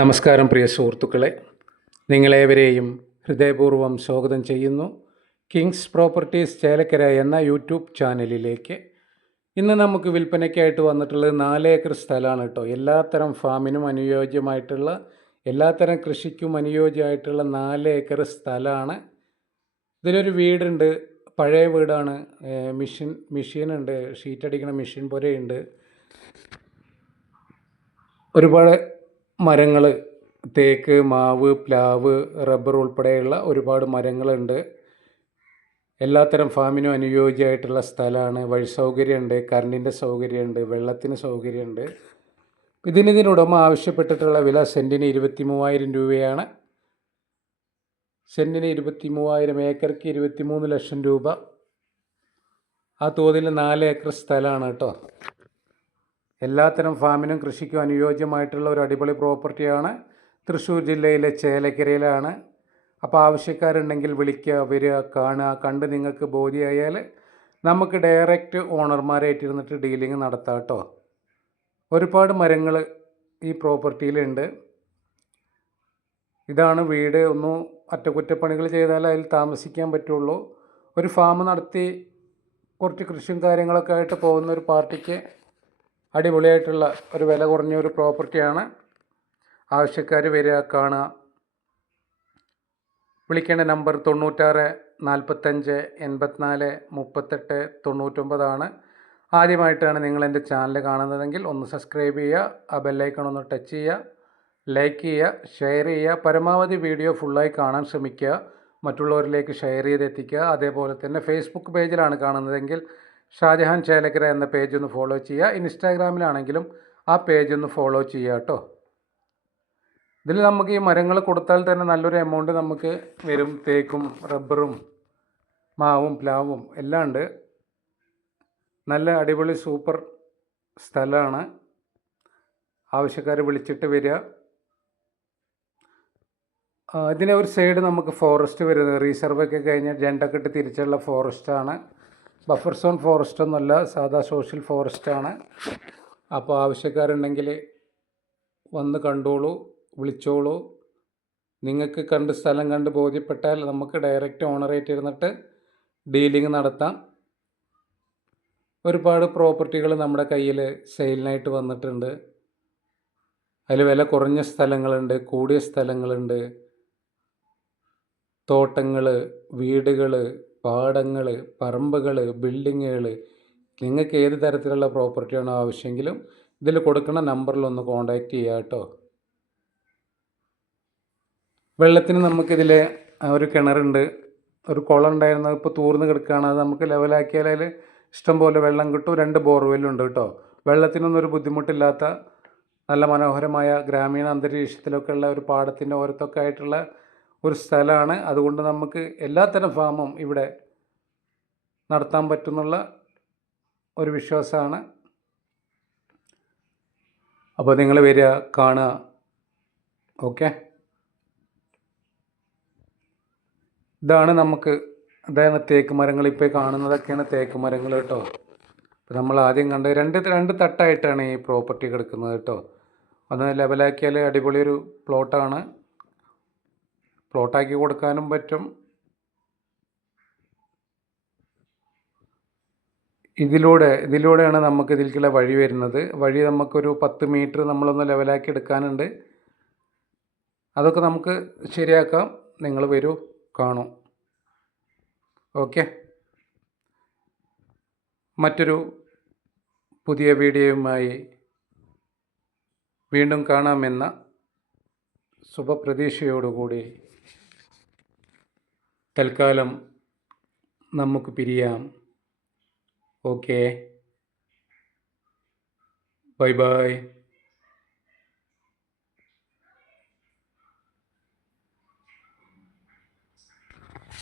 നമസ്കാരം പ്രിയ സുഹൃത്തുക്കളെ, നിങ്ങളേവരെയും ഹൃദയപൂർവ്വം സ്വാഗതം ചെയ്യുന്നു കിങ്സ് പ്രോപ്പർട്ടീസ് ചേലക്കര എന്ന യൂട്യൂബ് ചാനലിലേക്ക്. ഇന്ന് നമുക്ക് വിൽപ്പനയ്ക്കായിട്ട് വന്നിട്ടുള്ളത് 4 ഏക്കർ സ്ഥലമാണ് കേട്ടോ. എല്ലാത്തരം ഫാമിനും അനുയോജ്യമായിട്ടുള്ള, എല്ലാത്തരം കൃഷിക്കും അനുയോജ്യമായിട്ടുള്ള 4 ഏക്കർ സ്ഥലമാണ്. ഇതിലൊരു വീടുണ്ട്, പഴയ വീടാണ്. മെഷീനുണ്ട്, ഷീറ്റടിക്കണ മെഷീൻ പോലെയുണ്ട്. ഒരുപാട് മരങ്ങൾ, തേക്ക്, മാവ്, പ്ലാവ്, റബ്ബർ ഉൾപ്പെടെയുള്ള ഒരുപാട് മരങ്ങളുണ്ട്. എല്ലാത്തരം ഫാമിനും അനുയോജ്യമായിട്ടുള്ള സ്ഥലമാണ്. വഴി സൗകര്യമുണ്ട്, കറണ്ടിൻ്റെ സൗകര്യമുണ്ട്, വെള്ളത്തിന് സൗകര്യമുണ്ട്. ഇതിനുടമ ആവശ്യപ്പെട്ടിട്ടുള്ള വില സെൻറ്റിന് 23,000 രൂപയാണ്. സെൻറ്റിന് 23,000, ഏക്കർക്ക് 23 ലക്ഷം രൂപ. ആ തോതിൽ 4 ഏക്കർ സ്ഥലമാണ് കേട്ടോ. എല്ലാത്തരം ഫാമിനും കൃഷിക്കും അനുയോജ്യമായിട്ടുള്ള ഒരു അടിപൊളി പ്രോപ്പർട്ടിയാണ്. തൃശ്ശൂർ ജില്ലയിലെ ചേലക്കരയിലാണ്. അപ്പോൾ ആവശ്യക്കാരുണ്ടെങ്കിൽ വിളിക്കുക, വരിക, കാണുക. കണ്ട് നിങ്ങൾക്ക് ബോധ്യമായാൽ നമുക്ക് ഡയറക്റ്റ് ഓണർമാരായിട്ടിരുന്നിട്ട് ഡീലിംഗ് നടത്താം കേട്ടോ. ഒരുപാട് മരങ്ങൾ ഈ പ്രോപ്പർട്ടിയിലുണ്ട്. ഇതാണ് വീട്. ഒന്നും അറ്റകുറ്റപ്പണികൾ ചെയ്താൽ അതിൽ താമസിക്കാൻ പറ്റുള്ളൂ. ഒരു ഫാം നടത്തി കുറച്ച് കൃഷിയും കാര്യങ്ങളൊക്കെ ആയിട്ട് പോകുന്ന ഒരു പാർട്ടിക്ക് അടിപൊളിയായിട്ടുള്ള ഒരു വില കുറഞ്ഞ ഒരു പ്രോപ്പർട്ടിയാണ്. ആവശ്യക്കാർ വരിക, കാണുക. വിളിക്കേണ്ട നമ്പർ 96 45 84 38 99 ആണ്. ആദ്യമായിട്ടാണ് നിങ്ങൾ എൻ്റെ ചാനൽ കാണുന്നതെങ്കിൽ ഒന്ന് സബ്സ്ക്രൈബ് ചെയ്യുക, ആ ബെല്ലൈക്കൺ ഒന്ന് ടച്ച് ചെയ്യുക, ലൈക്ക് ചെയ്യുക, ഷെയർ ചെയ്യുക. പരമാവധി വീഡിയോ ഫുള്ളായി കാണാൻ ശ്രമിക്കുക, മറ്റുള്ളവരിലേക്ക് ഷെയർ ചെയ്തെത്തിക്കുക. അതേപോലെ തന്നെ ഫേസ്ബുക്ക് പേജിലാണ് കാണുന്നതെങ്കിൽ ഷാജഹാൻ ചേലക്കര എന്ന പേജ് ഒന്ന് ഫോളോ ചെയ്യുക. ഇൻസ്റ്റാഗ്രാമിലാണെങ്കിലും ആ പേജ് ഒന്ന് ഫോളോ ചെയ്യുക കേട്ടോ. ഇതിൽ നമുക്ക് ഈ മരങ്ങൾ കൊടുത്താൽ തന്നെ നല്ലൊരു എമൗണ്ട് നമുക്ക് വരും. തേക്കും റബ്ബറും മാവും പ്ലാവും എല്ലാം ഉണ്ട്. നല്ല അടിപൊളി സൂപ്പർ സ്ഥലമാണ്. ആവശ്യക്കാർ വിളിച്ചിട്ട് വരിക. ഇതിനെ ഒരു സൈഡ് നമുക്ക് ഫോറസ്റ്റ് വരുന്നത്, റീസർവൊക്കെ കഴിഞ്ഞ് ജണ്ടൊക്കെ ഇട്ട് തിരിച്ചുള്ള ഫോറസ്റ്റാണ്. ബഫർ സോൺ ഫോറസ്റ്റ് ഒന്നുമല്ല, സാധാ സോഷ്യൽ ഫോറസ്റ്റാണ്. അപ്പോൾ ആവശ്യക്കാരുണ്ടെങ്കിൽ വന്ന് കണ്ടോളൂ, വിളിച്ചോളൂ. നിങ്ങൾക്ക് കണ്ട് സ്ഥലം കണ്ട് ബോധ്യപ്പെട്ടാൽ നമുക്ക് ഡയറക്റ്റ് ഓണറായിട്ട് ഇരുന്നിട്ട് ഡീലിംഗ് നടത്താം. ഒരുപാട് പ്രോപ്പർട്ടികൾ നമ്മുടെ കയ്യിൽ സെയിലിനായിട്ട് വന്നിട്ടുണ്ട്. അതിൽ വില കുറഞ്ഞ സ്ഥലങ്ങളുണ്ട്, കൂടിയ സ്ഥലങ്ങളുണ്ട്, തോട്ടങ്ങൾ, വീടുകൾ, പാടങ്ങൾ, പറമ്പുകൾ, ബിൽഡിങ്ങുകൾ. നിങ്ങൾക്ക് ഏത് തരത്തിലുള്ള പ്രോപ്പർട്ടിയാണോ ആവശ്യമെങ്കിലും ഇതിൽ കൊടുക്കുന്ന നമ്പറിലൊന്ന് കോൺടാക്റ്റ് ചെയ്യുക കേട്ടോ. വെള്ളത്തിന് നമുക്കിതിൽ ഒരു കിണറുണ്ട്, ഒരു കുളം ഉണ്ടായിരുന്നത് ഇപ്പോൾ തൂർന്ന് കിടക്കുകയാണ്. അത് നമുക്ക് ലെവലാക്കിയാൽ അതിൽ ഇഷ്ടംപോലെ വെള്ളം കിട്ടും. 2 ബോർവെല്ലുണ്ട് കേട്ടോ. വെള്ളത്തിനൊന്നും ഒരു ബുദ്ധിമുട്ടില്ലാത്ത നല്ല മനോഹരമായ ഗ്രാമീണ അന്തരീക്ഷത്തിലൊക്കെ ഉള്ള ഒരു പാടത്തിൻ്റെ ഓരത്തൊക്കെ ആയിട്ടുള്ള ഒരു സ്ഥലമാണ്. അതുകൊണ്ട് നമുക്ക് എല്ലാത്തരം ഫാമും ഇവിടെ നടത്താൻ പറ്റുന്നുള്ള ഒരു വിശ്വാസമാണ്. അപ്പോൾ നിങ്ങൾ വരിക, കാണുക. ഓക്കെ, ഇതാണ് അതാണ് തേക്ക് മരങ്ങൾ. ഇപ്പോൾ കാണുന്നതൊക്കെയാണ് തേക്ക് മരങ്ങൾ കേട്ടോ. അപ്പോൾ നമ്മൾ ആദ്യം കണ്ട് രണ്ട് തട്ടായിട്ടാണ് ഈ പ്രോപ്പർട്ടി കിടക്കുന്നത് കേട്ടോ. ഒന്ന് ലെവലാക്കിയാൽ അടിപൊളിയൊരു പ്ലോട്ടാണ്. പ്ലോട്ടാക്കി കൊടുക്കാനും പറ്റും. ഇതിലൂടെയാണ് നമുക്ക് ഇതിലേക്കുള്ള വഴി വരുന്നത്. വഴി നമുക്കൊരു 10 മീറ്റർ നമ്മളൊന്ന് ലെവലാക്കി എടുക്കാനുണ്ട്. അതൊക്കെ നമുക്ക് ശരിയാക്കാം. നിങ്ങൾ വരൂ, കാണൂ. ഓക്കെ, മറ്റൊരു പുതിയ വീഡിയോയുമായി വീണ്ടും കാണാമെന്ന ശുഭപ്രതീക്ഷയോടുകൂടി തൽക്കാലം നമുക്ക് പിരിയാം. Okay, bye bye.